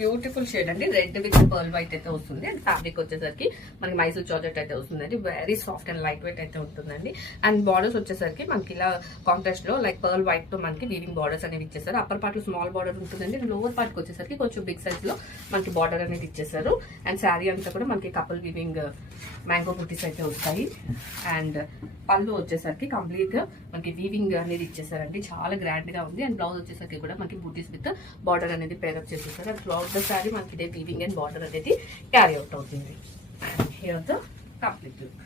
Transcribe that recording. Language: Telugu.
బ్యూటిఫుల్ షేడ్ అండి, రెడ్ విత్ పర్ల్ వైట్ అయితే వస్తుంది. అండ్ ఫ్యాబ్రిక్ వచ్చేసరికి మనకి మైసూర్ జార్జెట్ అయితే వస్తుందండి. Very soft and light weight అయితే ఉంటుందండి. అండ్ బార్డర్స్ వచ్చేసరికి మనకి ఇలా కాంట్రాస్ట్ లో లైక్ పర్ల్ వైట్ తో మనకి వీవింగ్ బార్డర్స్ అనేవి ఇచ్చేసారు. అప్పర్ పార్ట్ లో స్మాల్ బార్డర్ ఉంటుందండి. లోవర్ పార్ట్ కి వచ్చేసరికి కొంచెం బిగ్ సైజ్ లో మనకి బార్డర్ అనేది ఇచ్చేసారు. అండ్ శారీ అంతా కూడా మనకి కపుల్ వీవింగ్ మ్యాంగో బుటీస్ అయితే వస్తాయి. అండ్ పళ్ళు వచ్చేసరికి కంప్లీట్ గా మనకి వీవింగ్ అనేది ఇచ్చేసారండి. చాలా గ్రాండ్ గా ఉంది. అండ్ బ్లౌజ్ వచ్చేసరికి కూడా మనకి బుటీస్ విత్ బార్డర్ అనేది పేరప్ చేసేసారు. అండ్ త్రూఅవుట్ ద శారీ మనకి ఇదే వీవింగ్ అండ్ బార్డర్ అనేది క్యారీ అవుట్ అవుతుంది. And here the complete look.